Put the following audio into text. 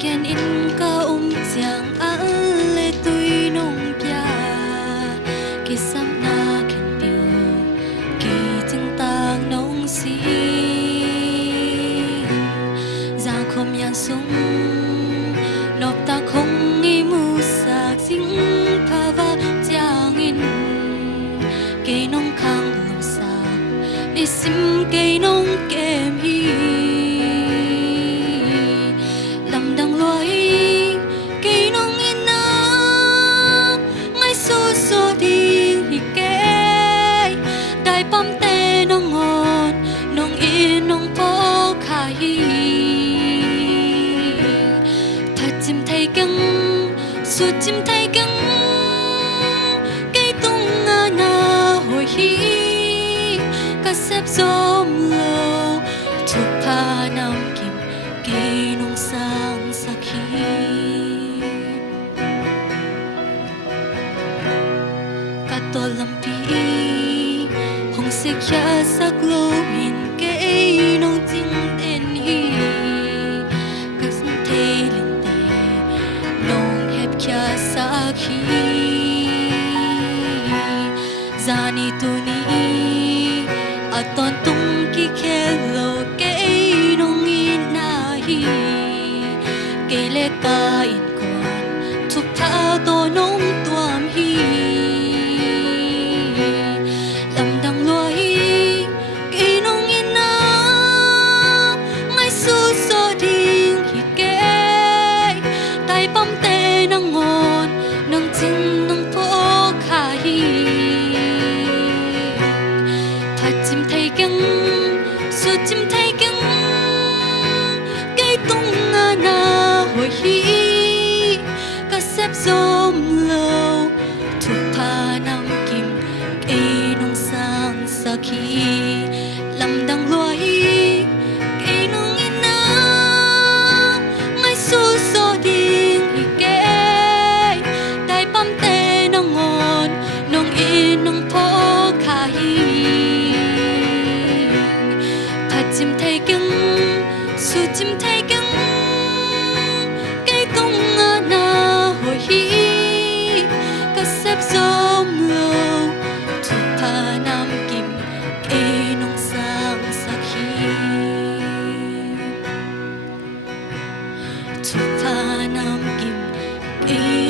kian in ka chang a le tui nong pia ki sam na kin piu ki ting tang nong si giang khom yan sung nộp ta không nghi mu sak sing pha va chang in cây nong khang lu sa đi sim cây nong kem hi lam dang loi cây nong in na ngay so so ding hi ke dai pam te nong ngon nong in nong po kha hi thật chim thay căng suốt chim thay căng cây tung ngã na hồi hi cả xếp gió mưa chụp pha nam kim cây nông sang sắc hi cả to lâm pi hồng sắc ya sắc lô hin cây nông chính đến hi cả sân thế lên tê nông hẹp ya sắc hi zani tu ni aton tung ki khelo cây nong in na hi cây le ka in kon thuk tha to nong tuam hi lam dang loi cây nong in na ngay su so ding hi ke tai pam te nang ngon nang chin nang po kha hi chim thay căng suốt chim thay căng cây tung ngã na hồi hi cả xếp giom lâu thuộc pha nam kim cây nong sang sắc hi lam dang loi cây nong in na ngay su so ding hi ke dai pam te nong ngon nong in nong po kha hi chim thay căng suốt chim thay căng cây tung ngã na hồi hi cả xếp gió mưa thuộc pha nam kim cây nong sang sắc hi thuộc pha nam kim cây